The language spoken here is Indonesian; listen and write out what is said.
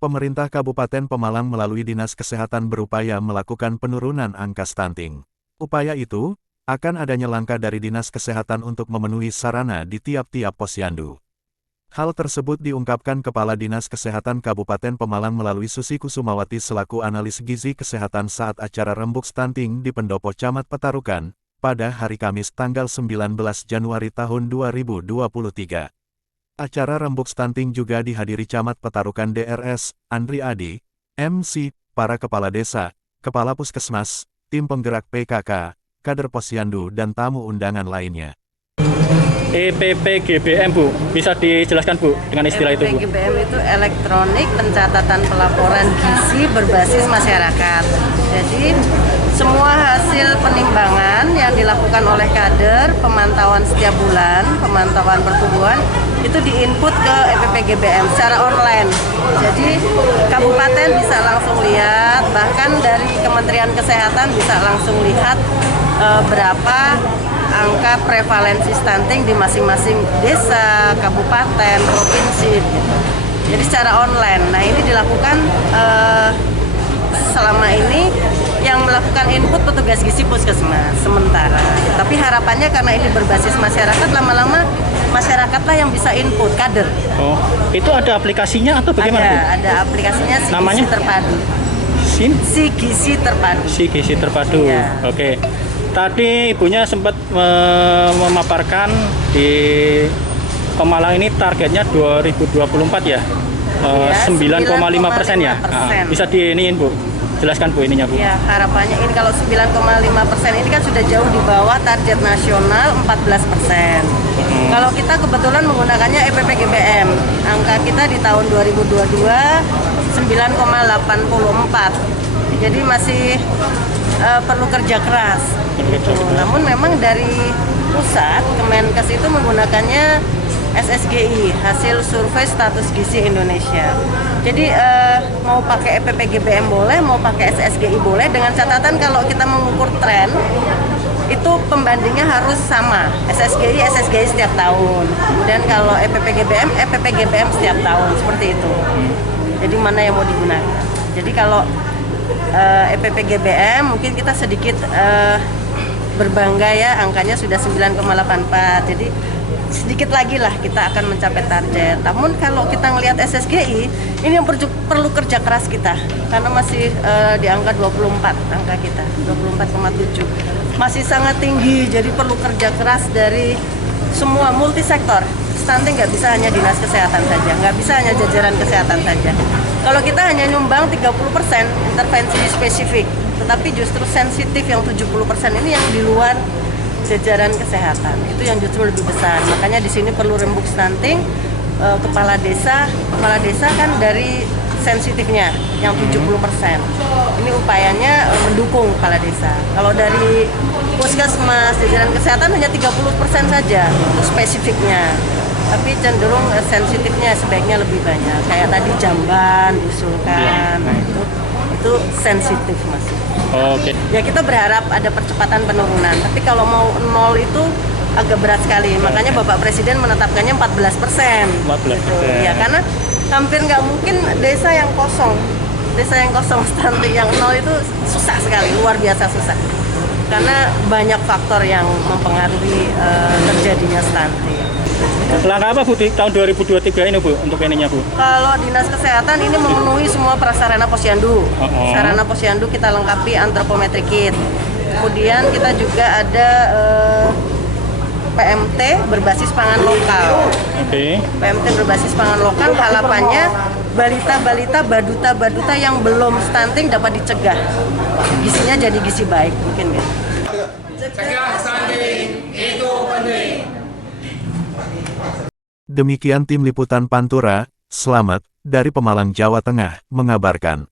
Pemerintah Kabupaten Pemalang melalui Dinas Kesehatan berupaya melakukan penurunan angka stunting. Upaya itu, akan adanya langkah dari Dinas Kesehatan untuk memenuhi sarana di tiap-tiap posyandu. Hal tersebut diungkapkan Kepala Dinas Kesehatan Kabupaten Pemalang melalui Susi Kusumawati selaku analis gizi kesehatan saat acara rembuk stunting di Pendopo Camat Petarukan, pada hari Kamis tanggal 19 Januari tahun 2023. Acara rembuk stunting juga dihadiri Camat Petarukan DRS, Andri Adi, MC, para kepala desa, kepala puskesmas, tim penggerak PKK, kader posyandu dan tamu undangan lainnya. EPPGBM Bu, bisa dijelaskan Bu dengan istilah itu Bu? EPPGBM itu elektronik pencatatan pelaporan gizi berbasis masyarakat. Jadi semua hasil penimbangan yang dilakukan oleh kader, pemantauan setiap bulan, pemantauan pertumbuhan, itu diinput ke EPPGBM secara online. Jadi kabupaten bisa langsung lihat, bahkan dari Kementerian Kesehatan bisa langsung lihat berapa angka prevalensi stunting di masing-masing desa, kabupaten, provinsi. Jadi secara online. Nah ini dilakukan selama ini yang melakukan input petugas gizi puskesmas sementara. Tapi harapannya karena ini berbasis masyarakat, lama-lama masyarakatlah yang bisa input kader. Oh, itu ada aplikasinya atau bagaimana? Ada aplikasinya Si Namanya? Gizi Terpadu. Si Gizi Terpadu. Si Gizi Terpadu. Ya. Oke. Tadi ibunya sempat memaparkan di Pemalang ini targetnya 2024 ya. 9,5% ya. Bisa diiniin Bu. Jelaskan Bu ininya Bu. Ya, harapannya ini kalau 9,5% ini kan sudah jauh di bawah target nasional 14%. Kalau kita kebetulan menggunakannya EPPGBM, angka kita di tahun 2022 9,84. Jadi masih perlu kerja keras. Gitu. Namun memang dari pusat Kemenkes itu menggunakannya SSGI, hasil survei status gizi Indonesia. Jadi mau pakai EPPGBM boleh, mau pakai SSGI boleh, dengan catatan kalau kita mengukur tren itu pembandingnya harus sama. SSGI setiap tahun. Kemudian kalau EPPGBM setiap tahun, seperti itu. Jadi mana yang mau digunakan? Jadi kalau EPPGBM mungkin kita sedikit berbangga ya, angkanya sudah 9,84. Jadi sedikit lagi lah kita akan mencapai target. Namun kalau kita ngelihat SSGI, ini yang perlu kerja keras kita, karena masih di angka 24, angka kita 24,7, masih sangat tinggi. Jadi perlu kerja keras dari semua multisektor. Stunting nggak bisa hanya dinas kesehatan saja, nggak bisa hanya jajaran kesehatan saja. Kalau kita hanya nyumbang 30% intervensi spesifik, tetapi justru sensitif yang 70% ini yang di luar jajaran kesehatan, itu yang justru lebih besar. Makanya di sini perlu rembuk stunting. Kepala desa kan dari sensitifnya yang 70%. Ini upayanya mendukung kepala desa. Kalau dari puskesmas, jajaran kesehatan hanya 30% saja untuk spesifiknya. Tapi cenderung sensitifnya sebaiknya lebih banyak. Kayak tadi jamban diusulkan, nah itu sensitif Mas. Oke. Ya kita berharap ada percepatan penurunan. Tapi kalau mau nol itu agak berat sekali. Makanya Bapak Presiden menetapkannya 14%. 14%. Gitu. Ya karena hampir nggak mungkin desa yang kosong stunting, yang nol itu susah sekali, luar biasa susah. Karena banyak faktor yang mempengaruhi terjadinya stunting. Langkah apa Bu di tahun 2023 ini Bu untuk ininya Bu? Kalau Dinas Kesehatan ini memenuhi semua prasarana posyandu. Sarana posyandu kita lengkapi antropometri kit. Kemudian kita juga ada PMT berbasis pangan lokal. PMT berbasis pangan lokal, harapannya balita-balita, baduta-baduta yang belum stunting dapat dicegah. Gizinya jadi gizi baik mungkin ya. Cegah stunting itu penting. Demikian tim liputan Pantura, Selamat, dari Pemalang, Jawa Tengah, mengabarkan.